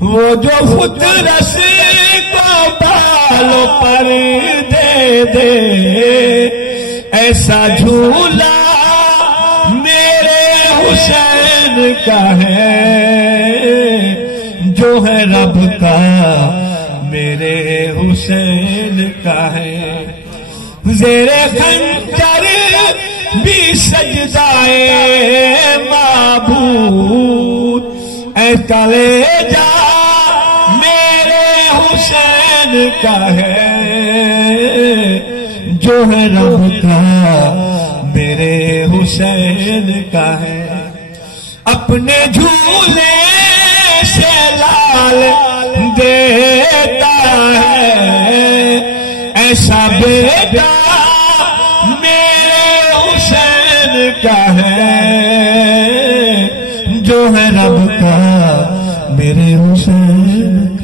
وہ جو فطرت کو بالوں پر دے دے، ایسا جھولا میرے حسین کا ہے، جو ہے رب کا میرے حسین کا ہے۔ زیر خنجر بھی سجدائے معبود، اے کلیجہ میرے حسین کا ہے، جو ہے رب کا میرے حسین کا ہے۔ اپنے جھولے سے لال دیتا ہے، ایسا بیٹا میرے حسین کا ہے، جو ہے رب کا میرے حسین